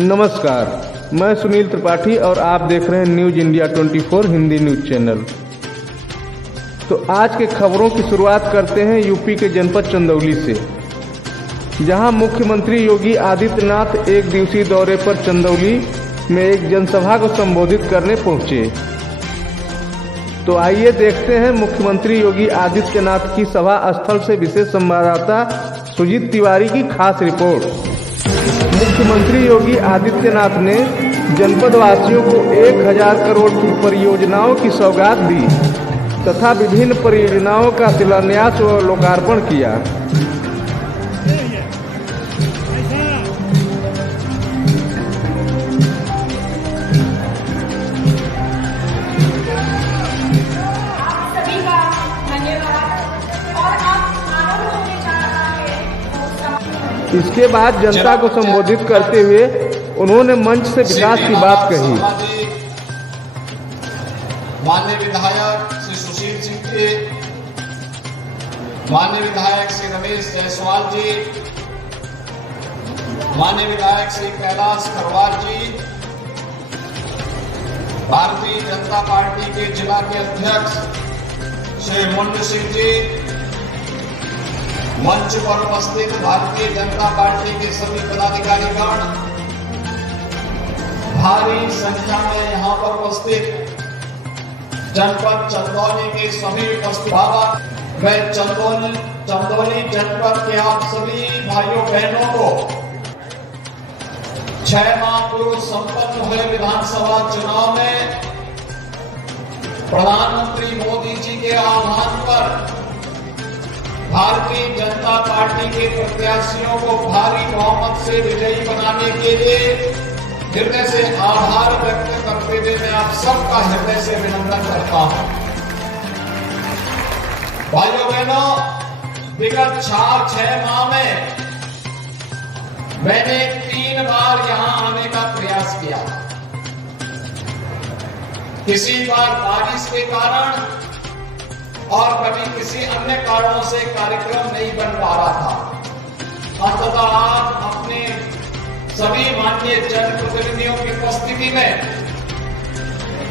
नमस्कार, मैं सुनील त्रिपाठी और आप देख रहे हैं news India 24 Hindi news channel. तो आज के खबरों की शुरुआत करते हैं यूपी के जनपद चंदौली से, जहां मुख्यमंत्री योगी आदित्यनाथ एक दिवसीय दौरे पर चंदौली में एक जनसभा को संबोधित करने पहुंचे। तो आइए देखते हैं मुख्यमंत्री योगी आदित्यनाथ की सभा स्थल से विशेष संवाददाता सुजीत तिवारी की खास रिपोर्ट। मुख्यमंत्री योगी आदित्यनाथ ने जनपद वासियों को 1000 करोड़ की परियोजनाओं की सौगात दी तथा विभिन्न परियोजनाओं का शिलान्यास व लोकार्पण किया। इसके बाद जनता को संबोधित करते हुए उन्होंने मंच से विकास की बात कही। माननीय विधायक श्री सुशील सिंह जी, माननीय विधायक श्री रमेश जायसवाल जी, माननीय विधायक श्री कैलाश खरवाल जी, भारतीय जनता पार्टी के जिला के अध्यक्ष श्री मुंड सिंह जी, मंच पर उपस्थित भारतीय जनता पार्टी के सभी पदाधिकारीगण, भारी संख्या में यहां पर उपस्थित जनपद चंदौली के सभी उपस्थित बाबा, मैं चंदौली जनपद के आप सभी भाइयों बहनों को 6 माह पूर्व संपन्न हुए विधानसभा चुनाव में प्रधानमंत्री मोदी जी के आह्वान पर भारतीय जनता पार्टी के प्रत्याशियों को भारी बहुमत से विजयी बनाने के लिए हृदय से आभार व्यक्त करते हुए मैं आप सबका हृदय से अभिनंदन करता हूं। भाइयों बहनों, विगत 6 माह में मैंने 3 बार यहां आने का प्रयास किया। किसी बार बारिश के कारण और कभी किसी अन्य कारणों से कार्यक्रम नहीं बन पा रहा था। अंततः आप अपने सभी माननीय जनप्रतिनिधियों की उपस्थिति में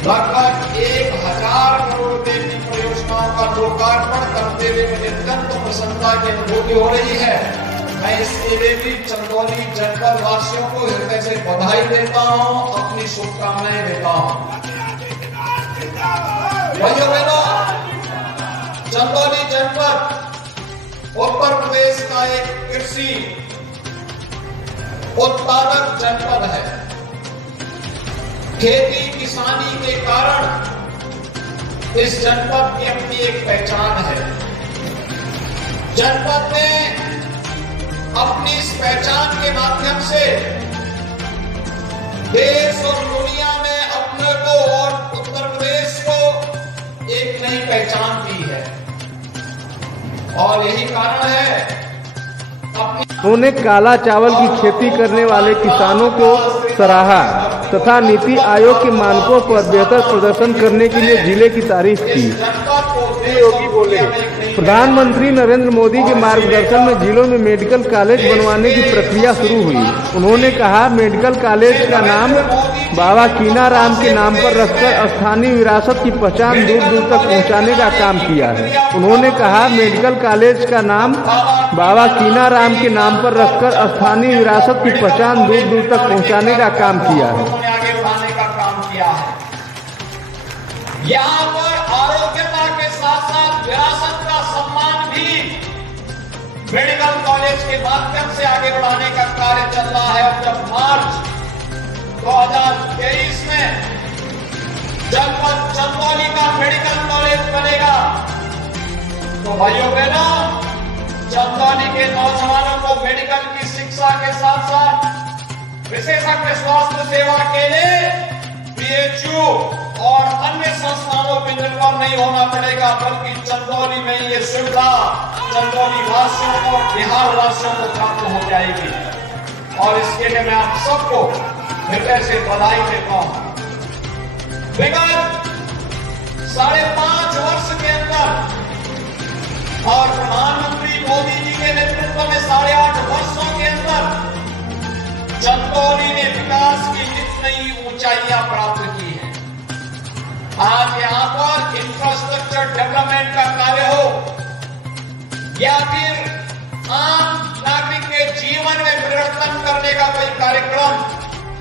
लगभग 1000 करोड़ रुपए की परियोजनाओं का लोकार्पण करते हुए मुझे अत्यंत प्रसन्नता की अनुभूति हो रही है। मैं इसके लिए भी चंदौली जनपद वासियों को हृदय से बधाई देता हूं, अपनी शुभकामनाएं देता हूं। भाइयों बहनों, चंदौली जनपद उत्तर प्रदेश का एक कृषि उत्पादक जनपद है। खेती किसानी के कारण इस जनपद की अपनी एक पहचान है। जनपद ने अपनी इस पहचान के माध्यम से देश और दुनिया में अपने को और उत्तर प्रदेश को एक नई पहचान दी है और यही कारण है। उन्होंने काला चावल की खेती करने वाले किसानों को सराहा तथा नीति आयोग के मानकों पर बेहतर प्रदर्शन करने के लिए जिले की तारीफ की। योगी बोले, प्रधानमंत्री नरेंद्र मोदी के मार्गदर्शन में जिलों में मेडिकल कॉलेज बनवाने की प्रक्रिया शुरू हुई। उन्होंने कहा, मेडिकल कॉलेज का नाम बाबा कीनाराम के नाम पर रखकर स्थानीय विरासत की पहचान दूर दूर तक पहुंचाने का काम किया है। उन्होंने कहा, मेडिकल कॉलेज का नाम बाबा कीनाराम के नाम पर रखकर स्थानीय विरासत की पहचान दूर दूर तक पहुंचाने का काम किया है। आगे बढ़ाने का काम किया है। यहाँ पर आरोग्यता के साथ साथ विरासत का सम्मान भी मेडिकल कॉलेज के माध्यम से आगे बढ़ाने का कार्य चल रहा है। और जब मार्च 2023 में जनपद चंदौली का मेडिकल कॉलेज बनेगा तो भाइयों बहनों, चंदौली के नौजवानों को मेडिकल की शिक्षा के साथ साथ विशेषज्ञ स्वास्थ्य सेवा के लिए PHU और अन्य संस्थानों पर निर्भर नहीं होना पड़ेगा, बल्कि चंदौली में ये सुविधा चंदौली वासियों को, बिहार वासियों को प्राप्त हो जाएगी। और इसके लिए मैं आप सबको हृदय से बधाई देता हूं। विगत 5.5 वर्ष के अंदर और प्रधानमंत्री मोदी जी के नेतृत्व में 8.5 वर्षों के अंदर चंदौली ने विकास की नित नई ऊंचाइयां प्राप्त की है। आज यहां पर इंफ्रास्ट्रक्चर डेवलपमेंट का कार्य हो या फिर आम नागरिक के जीवन में परिवर्तन करने का कोई कार्यक्रम,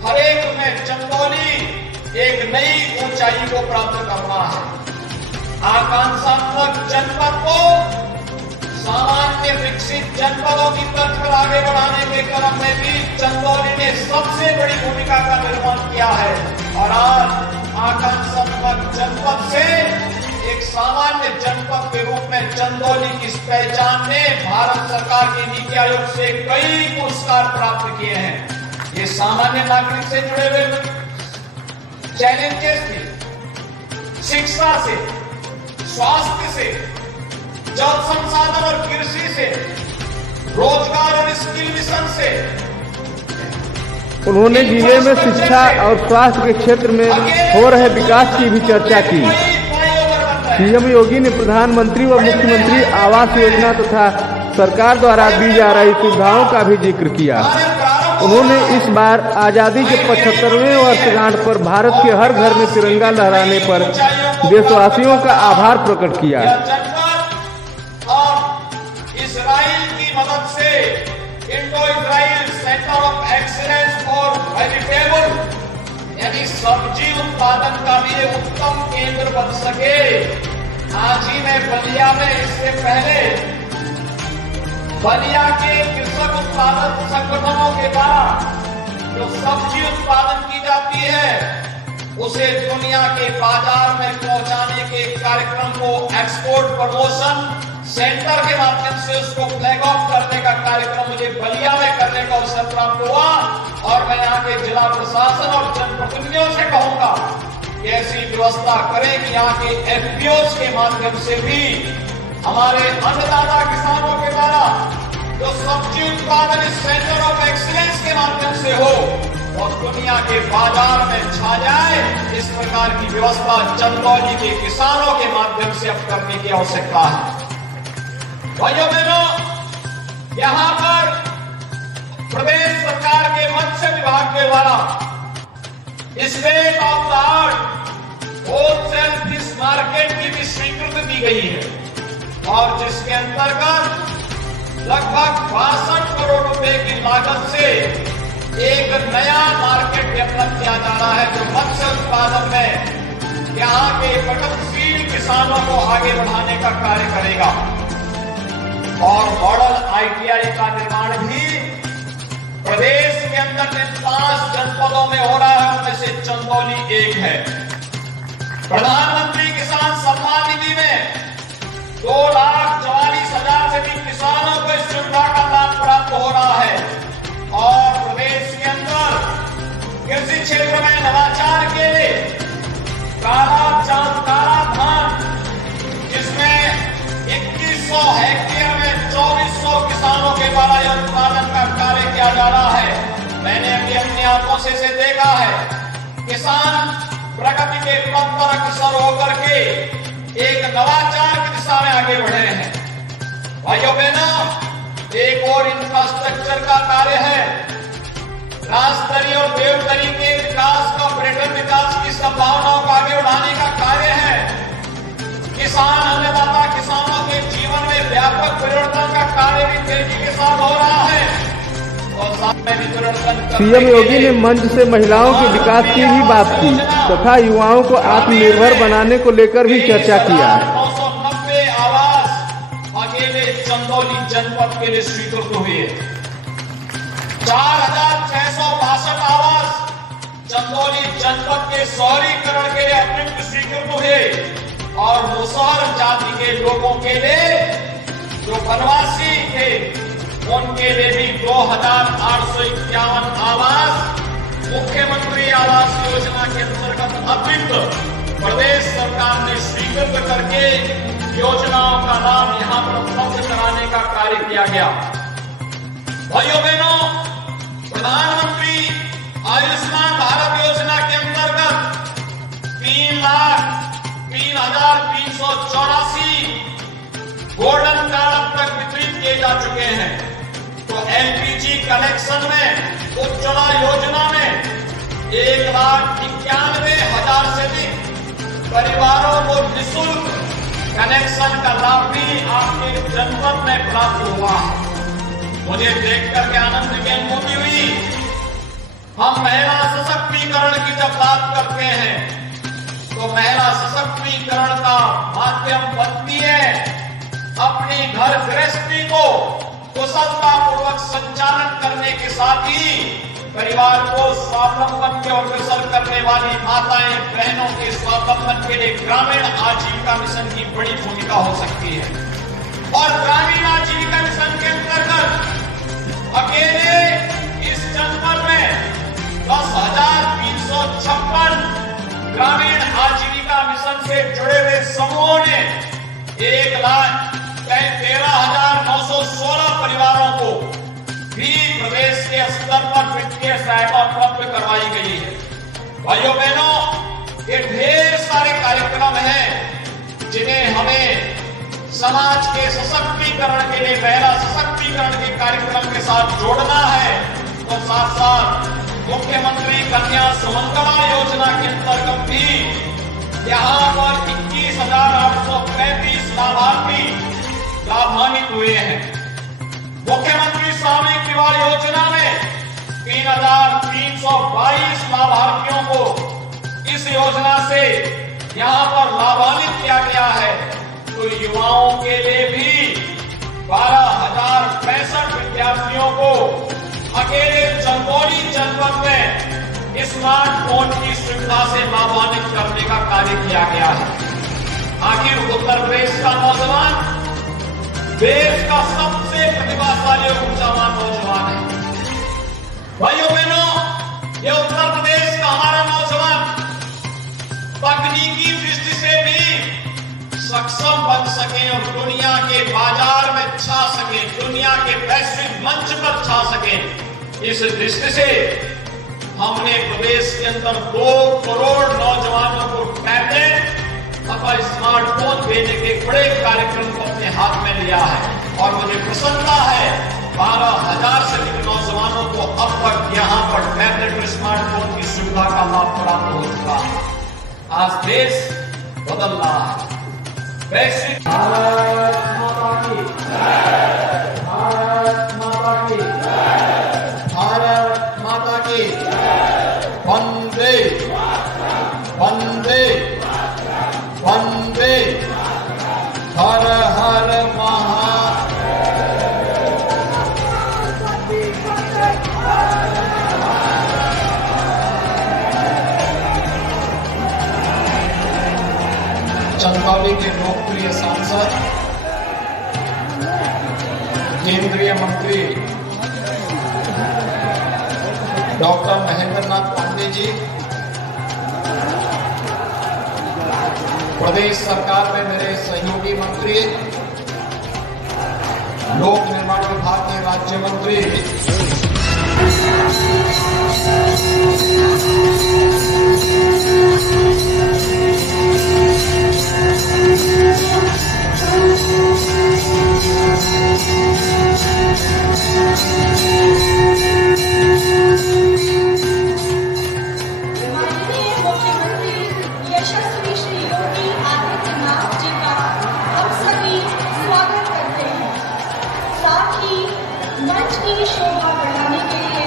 हर एक में चंदौली एक नई ऊंचाई को प्राप्त करना है। आकांक्षात्मक जनपद को सामान्य विकसित जनपदों की तर्ज पर आगे बढ़ाने के क्रम में भी चंदौली ने सबसे बड़ी भूमिका का निर्माण किया है और आज आकांक्षात्मक जनपद से एक सामान्य जनपद के रूप में चंदौली की इस पहचान ने भारत सरकार के नीति आयोग से कई पुरस्कार प्राप्त किए हैं। ये सामान्य नागरिक से जुड़े हुए चैलेंजेस थे, शिक्षा से, स्वास्थ्य से, जल संसाधन और कृषि से, रोजगार और स्किल मिशन से। उन्होंने जिले में शिक्षा और स्वास्थ्य के क्षेत्र में हो रहे विकास की भी चर्चा की। सीएम योगी ने प्रधानमंत्री व मुख्यमंत्री आवास योजना तथा सरकार द्वारा दी जा रही सुविधाओं का भी जिक्र किया। उन्होंने इस बार आजादी के 75वें वर्षगांठ पर भारत के हर घर में तिरंगा लहराने पर देशवासियों का आभार प्रकट किया। इजराइल की मदद से Indo Israel centre of excellence for vegetable यानी सब्जी उत्पादन का भी एक उत्तम केंद्र बन सके। आज ही मैं बलिया में इससे पहले बलिया के कृषक उत्पादक संगठनों के द्वारा जो सब्जी उत्पादन की जाती है उसे दुनिया के बाजार में पहुंचाने के कार्यक्रम को एक्सपोर्ट प्रमोशन सेंटर के माध्यम से उसको फ्लैग ऑफ करने का कार्यक्रम मुझे बलिया में करने का अवसर प्राप्त हुआ और मैं यहाँ के जिला प्रशासन और जनप्रतिनिधियों से कहूंगा कि ऐसी व्यवस्था करें कि यहाँ के एफपीओज के माध्यम से भी हमारे अन्नदाता किसानों के द्वारा जो सब्जी उत्पादन इस सेंटर ऑफ एक्सीलेंस के माध्यम से हो और दुनिया के बाजार में छा जाए, इस प्रकार की व्यवस्था चंदौली के किसानों के माध्यम से अब करने की आवश्यकता है। भाइयों बहनों, यहाँ पर प्रदेश सरकार के मत्स्य विभाग के द्वारा state of the art wholesale fish market की भी स्वीकृति दी गई है और जिसके अंतर्गत लगभग 62 करोड़ रुपए की लागत से एक नया मार्केट डेवलप किया जा रहा है जो मत्स्य उत्पादन में यहाँ के प्रगतिशील किसानों को आगे बढ़ाने का कार्य करेगा। और मॉडल आईटीआई का निर्माण भी प्रदेश के अंदर जिन 5 जनपदों में हो रहा है उनमें से चंदौली एक है। प्रधानमंत्री किसान सम्मान निधि में 2,44,000 से भी किसानों को इस सुविधा का लाभ प्राप्त हो रहा है और प्रदेश के अंदर कृषि क्षेत्र में नवाचार के लिए काला धान जिसमें 2100 हेक्टेयर में 2400 किसानों के द्वारा यह उत्पादन का कार्य किया जा रहा है। मैंने अभी अपनी आंखों से इसे देखा है। किसान प्रगति के पथ पर अग्रसर होकर के एक नवाचार की दिशा में आगे बढ़े हैं। भाइयों बहनों, एक और इंफ्रास्ट्रक्चर का कार्य है। राजस्तरीय और देवतरी के विकास का पर्यटन विकास की संभावनाओं को आगे बढ़ाने का कार्य है। किसान अन्नदाता किसानों के जीवन में व्यापक परिवर्तन का कार्य भी तेजी के साथ हो रहा है। सीएम योगी ने मंच से महिलाओं के विकास की भी बात की तथा युवाओं को आत्मनिर्भर बनाने को लेकर भी चर्चा किया। 990 आवास अकेले चंदौली जनपद के लिए स्वीकृत हुए। 4,662 आवास चंदौली जनपद के शहरीकरण के लिए अतिरिक्त स्वीकृत हुए और मुसहर जाति के लोगों के लिए जो वनवासी थे उनके लिए भी 2,851 आवास मुख्यमंत्री आवास योजना के अंतर्गत अतिरिक्त प्रदेश सरकार ने स्वीकृत करके योजनाओं का लाभ यहां पर उपलब्ध कराने का कार्य किया गया। भाइयों बहनों, प्रधानमंत्री आयुष्मान भारत योजना के अंतर्गत 3,03,384 गोल्डन कार्ड अब तक वितरित किए जा चुके हैं। तो एलपीजी कनेक्शन में उज्ज्वला 1,91,000 से अधिक परिवारों को निःशुल्क कनेक्शन का लाभ भी आपके जनपद में प्राप्त हुआ। मुझे देख करके आनंद की अनुभूति हुई। हम महिला सशक्तिकरण की जब बात करते हैं तो महिला सशक्तिकरण का माध्यम बनती है अपनी घर गृहस्थी को कुशलतापूर्वक संचालन करने के साथ ही परिवार को स्वावलंबन की ओर अग्रसर करने वाली माताएं बहनों के स्वावलंबन के लिए ग्रामीण आजीविका मिशन की बड़ी भूमिका हो सकती है। और ग्रामीण आजीविका मिशन के अंतर्गत अकेले इस जनपद में 10,356 ग्रामीण आजीविका मिशन से जुड़े हुए समूहों ने 1,13,916 परिवारों को भी प्रदेश के स्तर पर वित्तीय सहायता उपलब्ध करवाई गई है। भाइयों बहनों, ये ढेर सारे कार्यक्रम हैं जिन्हें हमें समाज के सशक्तिकरण के लिए, महिला सशक्तिकरण के कार्यक्रम के साथ जोड़ना है। तो साथ साथ मुख्यमंत्री कन्या सुमंगला योजना के अंतर्गत भी यहाँ पर 21,835 लाभार्थी लाभान्वित हुए हैं। मुख्यमंत्री सामूहिक विवाह योजना में 3,322 लाभार्थियों को इस योजना से यहाँ पर लाभान्वित किया गया है। तो युवाओं के लिए भी 12,065 विद्यार्थियों को अकेले चंदौली जनपद में स्मार्टफोन की सुविधा से लाभान्वित करने का कार्य किया गया है। आखिर उत्तर प्रदेश का नौजवान देश का सबसे प्रतिभाशाली और ऊर्जावान नौजवान है। भाइयों बहनों, ये उत्तर प्रदेश का हमारा नौजवान तकनीकी दृष्टि से भी सक्षम बन सके और दुनिया के बाजार में छा सके, दुनिया के वैश्विक मंच पर छा सके। इस दृष्टि से हमने प्रदेश के अंदर 2 करोड़ नौजवानों को टैबलेट अथवा स्मार्टफोन देने के बड़े कार्यक्रम को अपने हाथ में लिया है। और मुझे प्रसन्नता है 12,000 से अधिक नौजवानों को अब तक यहाँ पर टैबलेट और स्मार्टफोन की सुविधा का लाभ प्राप्त हो चुका है। आज देश बदल रहा है। वैश्विक भारत माता की जय, भारत माता की जय, भारत माता की वंदे वंदे वंदे, हर हर चंदौली के लोकप्रिय सांसद केंद्रीय मंत्री डॉक्टर महेंद्र नाथ पांडे जी, प्रदेश सरकार में मेरे सहयोगी मंत्री, लोक निर्माण विभाग के राज्य मंत्री मंच की शोभा बढ़ाने के लिए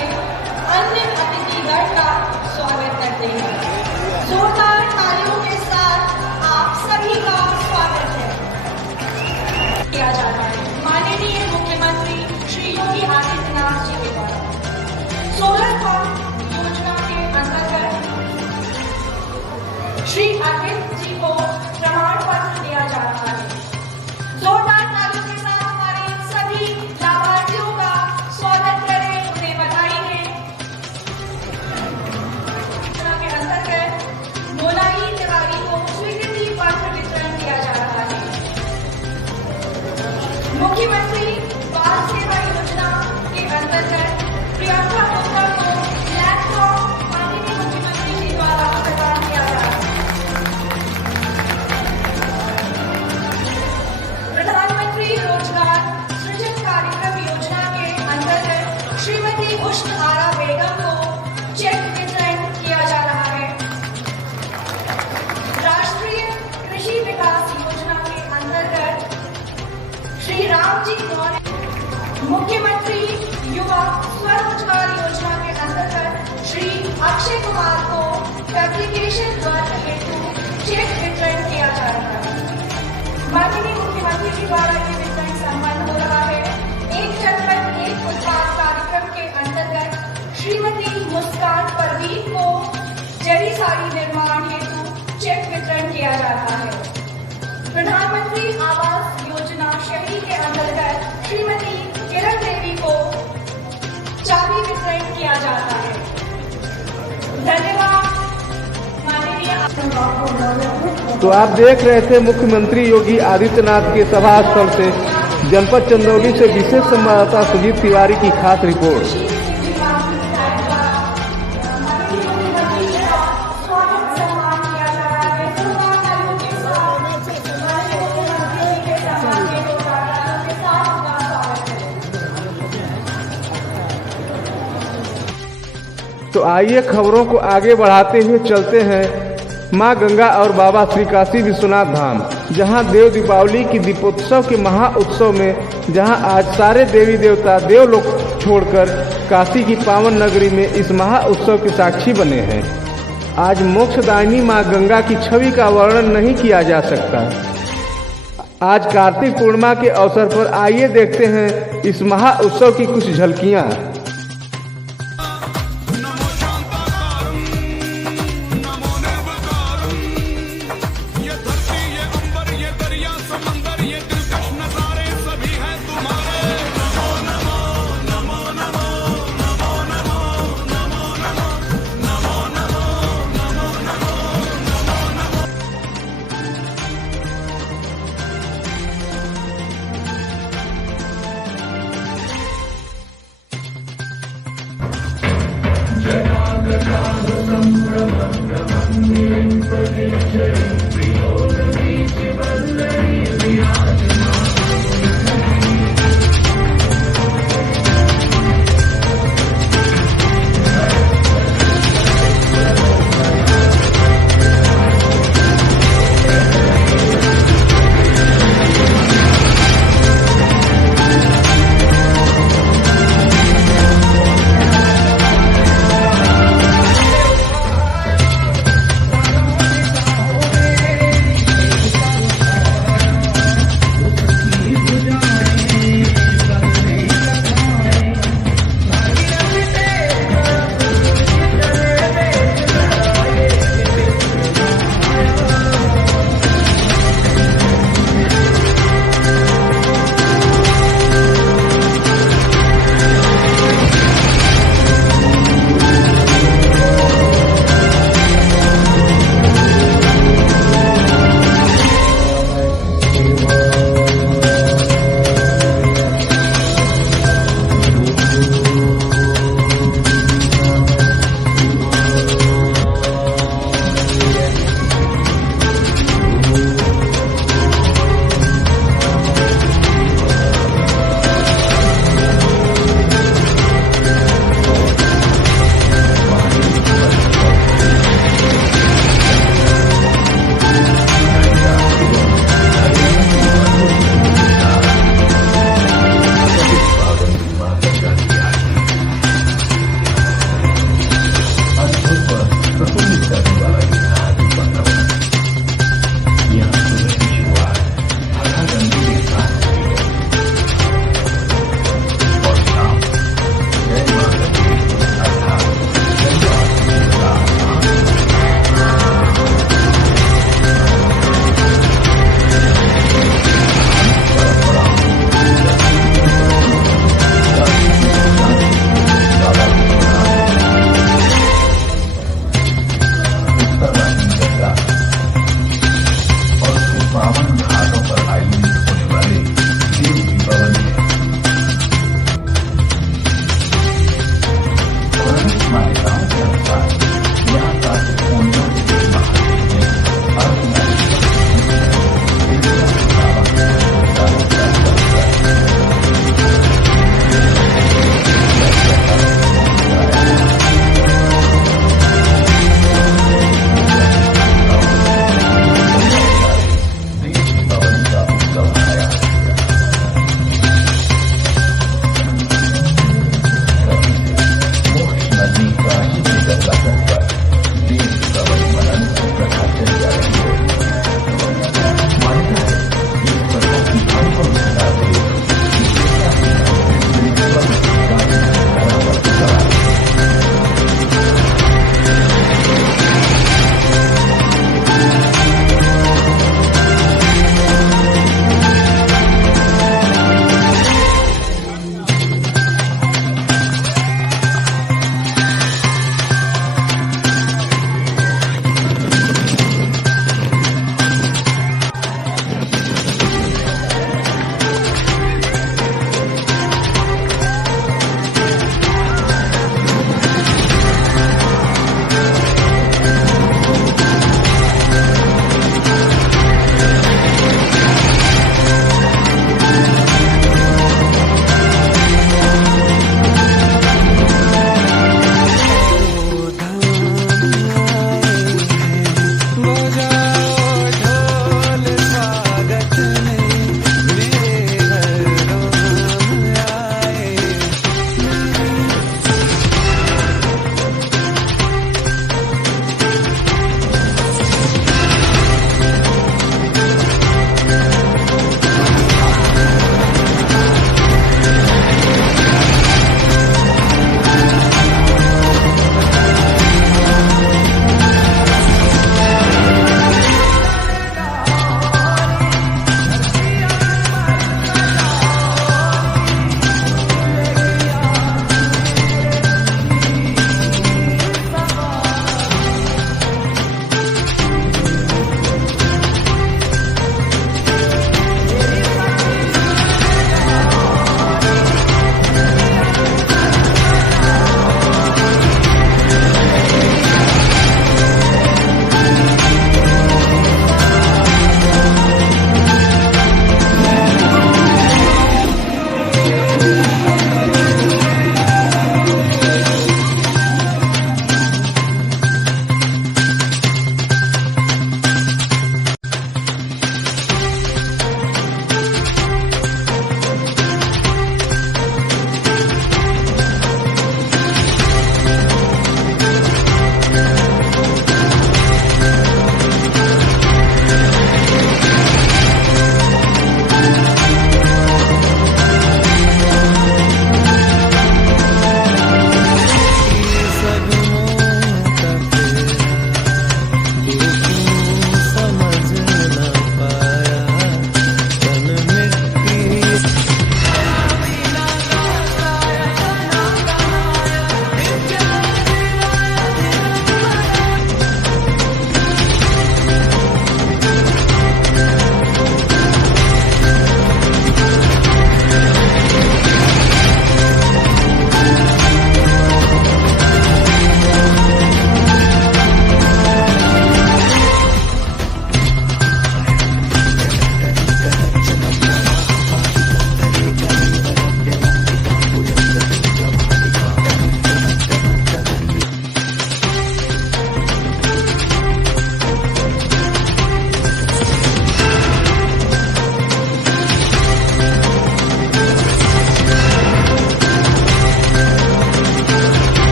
अक्षय कुमार को फैब्रिकेशन वर्क हेतु चेक वितरण किया जा रहा है। माननीय मुख्यमंत्री जी द्वारा ये वितरण संपन्न हो रहा है। एक जनपद एक उत्पाद कार्यक्रम के अंतर्गत श्रीमती मुस्कान परवीन को जरी साड़ी निर्माण हेतु चेक वितरण किया जाता है। प्रधानमंत्री आवास योजना शहरी के अंतर्गत श्रीमती किरण देवी को चाबी वितरण किया जाता है। धन्यवाद माननीय। तो आप देख रहे थे मुख्यमंत्री योगी आदित्यनाथ के सभा स्थल से जनपद चंदौली से विशेष संवाददाता सुजीत तिवारी की खास रिपोर्ट। तो आइए खबरों को आगे बढ़ाते हुए चलते हैं मां गंगा और बाबा श्री काशी विश्वनाथ धाम, जहां देव दीपावली की दीपोत्सव के महा उत्सव में जहां आज सारे देवी देवता देवलोक छोड़कर काशी की पावन नगरी में इस महा उत्सव के साक्षी बने हैं। आज मोक्षदायिनी मां गंगा की छवि का वर्णन नहीं किया जा सकता। आज कार्तिक पूर्णिमा के अवसर पर आइए देखते हैं इस महा उत्सव की कुछ झलकियां।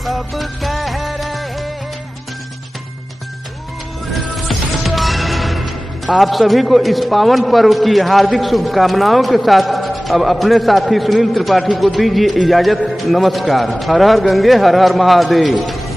सब कह रहे। आप सभी को इस पावन पर्व की हार्दिक शुभकामनाओं के साथ अब अपने साथी सुनील त्रिपाठी को दीजिए इजाजत। नमस्कार। हर हर गंगे, हर हर महादेव।